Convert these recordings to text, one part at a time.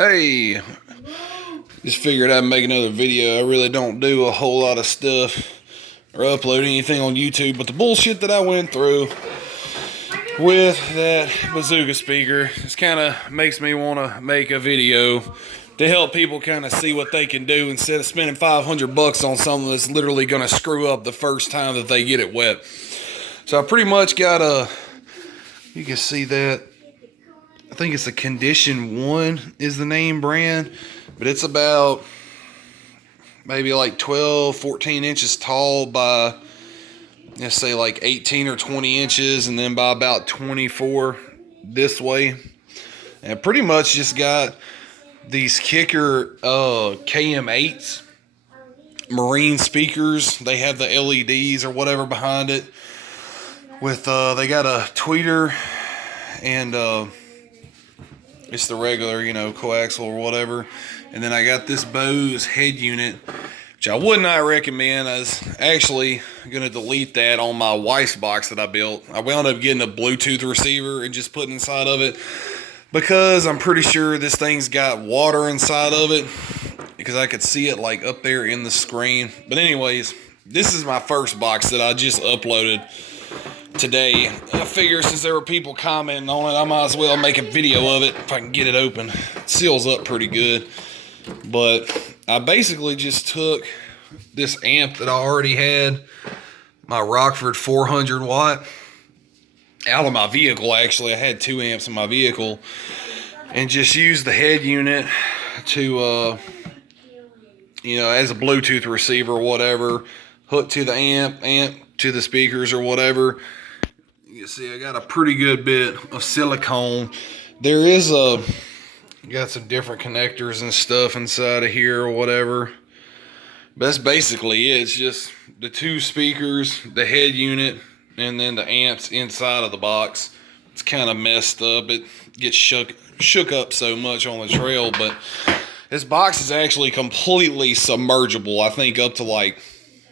Hey, just figured I'd make another video. I really don't do a whole lot of stuff or upload anything on YouTube, but the bullshit that I went through with that bazooka speaker just kind of makes me want to make a video to help people kind of see what they can do instead of spending $500 on something that's literally going to screw up the first time that they get it wet. So I pretty much got you can see that. I think it's a Condition 1 is the name brand, but it's about maybe like 12, 14 inches tall by, let's say like 18 or 20 inches, and then by about 24 this way. And pretty much just got these Kicker KM8s marine speakers. They have the LEDs or whatever behind it. With they got a tweeter and it's the regular, coaxial or whatever. And then I got this Bose head unit, which I would not recommend. I was actually going to delete that on my wife's box that I built. I wound up getting a Bluetooth receiver and just putting inside of it because I'm pretty sure this thing's got water inside of it because I could see it like up there in the screen. But anyways, this is my first box that I just uploaded today. I figure since there were people commenting on it, I might as well make a video of it if I can get it open. It seals up pretty good. But I basically just took this amp that I already had, my Rockford 400 watt, out of my vehicle. Actually, I had 2 amps in my vehicle, and just used the head unit to as a Bluetooth receiver or whatever, hooked to the amp to the speakers or whatever. You can see I got a pretty good bit of silicone. There is got some different connectors and stuff inside of here or whatever. But that's basically it. It's just the 2 speakers, the head unit, and then the amps inside of the box. It's kind of messed up. It gets shook up so much on the trail. But this box is actually completely submergible. I think up to like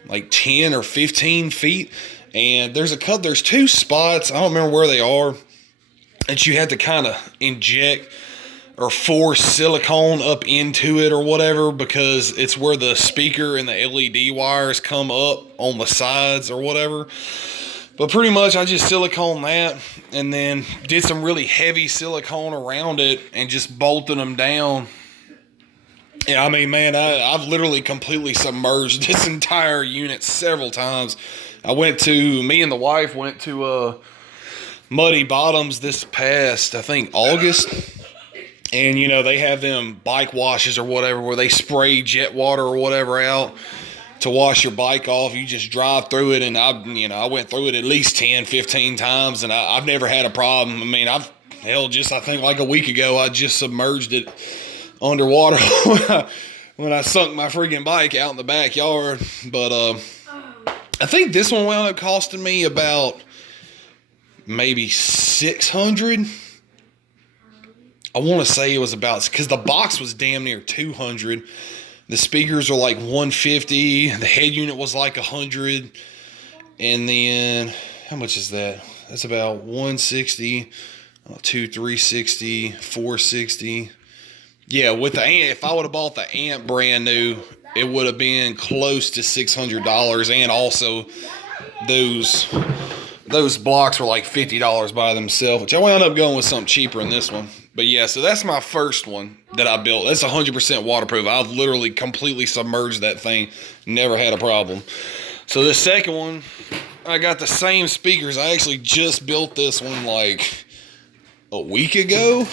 10 or 15 feet. And there's 2 spots, I don't remember where they are, that you have to kind of inject or force silicone up into it or whatever, because it's where the speaker and the LED wires come up on the sides or whatever. But pretty much I just silicone that and then did some really heavy silicone around it and just bolted them down. Yeah, I mean, man, I've literally completely submerged this entire unit several times. Me and the wife went to Muddy Bottoms this past, I think, August. And, they have them bike washes or whatever where they spray jet water or whatever out to wash your bike off. You just drive through it, and I went through it at least 10, 15 times, and I've never had a problem. I mean, I think like a week ago, I just submerged it underwater when I sunk my freaking bike out in the backyard. But I think this one wound up costing me about maybe $600. I want to say it was about, because the box was damn near $200. The speakers were like $150. The head unit was like $100. And then how much is that? That's about $160, $360, $460. Yeah, with the amp, if I would have bought the amp brand new, it would have been close to $600, and also those blocks were like $50 by themselves, which I wound up going with something cheaper in this one. But yeah, so that's my first one that I built. That's 100% waterproof. I've literally completely submerged that thing, never had a problem. So the second one, I got the same speakers. I actually just built this one like a week ago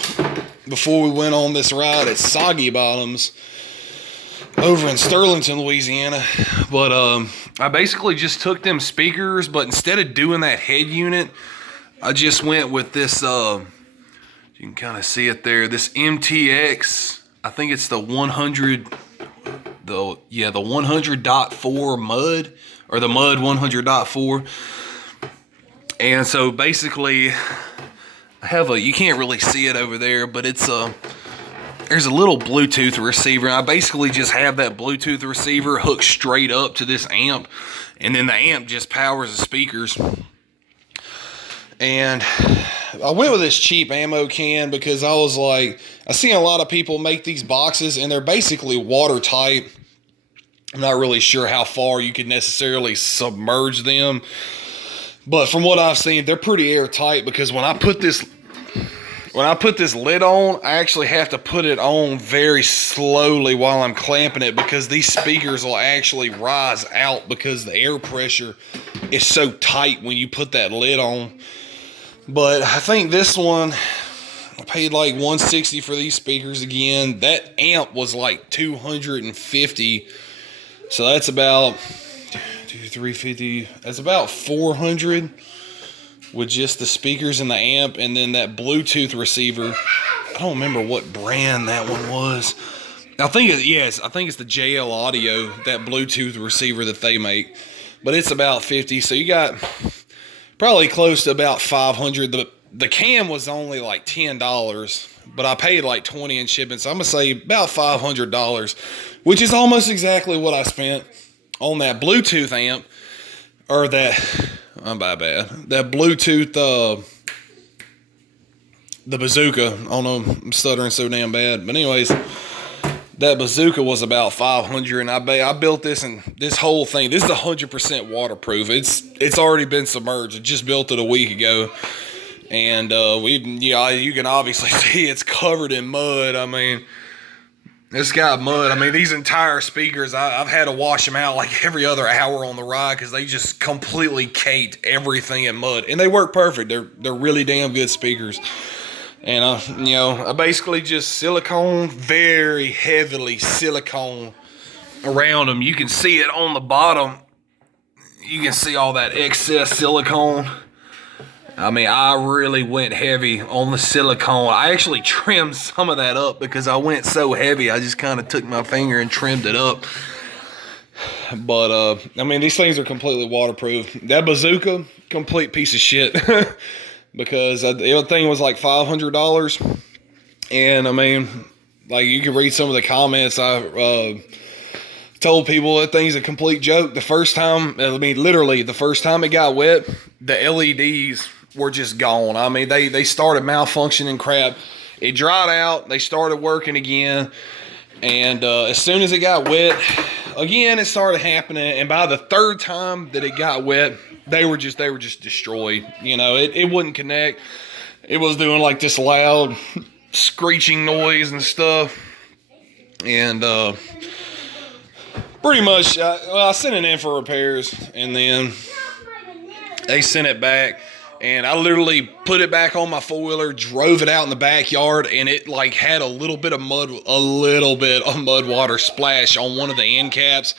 before we went on this ride at Soggy Bottoms over in Sterlington, Louisiana. But I basically just took them speakers, but instead of doing that head unit, I just went with this, you can kind of see it there, this MTX, I think it's the 100, the 100.4 Mud, or the Mud 100.4. And so basically, I have you can't really see it over there, but it's there's a little Bluetooth receiver. I basically just have that Bluetooth receiver hooked straight up to this amp, and then the amp just powers the speakers. And I went with this cheap ammo can because I was like, I seen a lot of people make these boxes and they're basically watertight. I'm not really sure how far you could necessarily submerge them, but from what I've seen, they're pretty airtight because when I put this lid on, I actually have to put it on very slowly while I'm clamping it because these speakers will actually rise out because the air pressure is so tight when you put that lid on. But I think this one, I paid like $160 for these speakers again. That amp was like $250. So that's about $350. That's about $400 with just the speakers and the amp, and then that Bluetooth receiver. I don't remember what brand that one was. I think it's the JL Audio, that Bluetooth receiver that they make. But it's about $50. So you got probably close to about $500. The cam was only like $10, but I paid like $20 in shipping. So I'm gonna say about $500, which is almost exactly what I spent on that Bluetooth amp, or that. That Bluetooth, the Bazooka. I don't know, I'm stuttering so damn bad. But anyways, that Bazooka was about $500, and I built this, and this whole thing, this is 100% waterproof. It's already been submerged. I just built it a week ago, and you can obviously see it's covered in mud. I mean, it's got mud. I mean, these entire speakers, I've had to wash them out like every other hour on the ride because they just completely caked everything in mud. And they work perfect. They're really damn good speakers. And, I basically just silicone, very heavily silicone around them. You can see it on the bottom. You can see all that excess silicone. I mean, I really went heavy on the silicone. I actually trimmed some of that up because I went so heavy. I just kind of took my finger and trimmed it up. But, I mean, these things are completely waterproof. That Bazooka, complete piece of shit. Because the thing was like $500. And, I mean, like, you can read some of the comments. I told people that thing's a complete joke. The first time, literally, the first time it got wet, the LEDs were just gone. I mean, they started malfunctioning crap. It dried out. They started working again. And as soon as it got wet, again, it started happening. And by the third time that it got wet, they were just destroyed. It wouldn't connect. It was doing like this loud screeching noise and stuff. And pretty much, I sent it in for repairs. And then they sent it back. And I literally put it back on my four-wheeler, drove it out in the backyard, and it had a little bit of mud water splash on one of the end caps.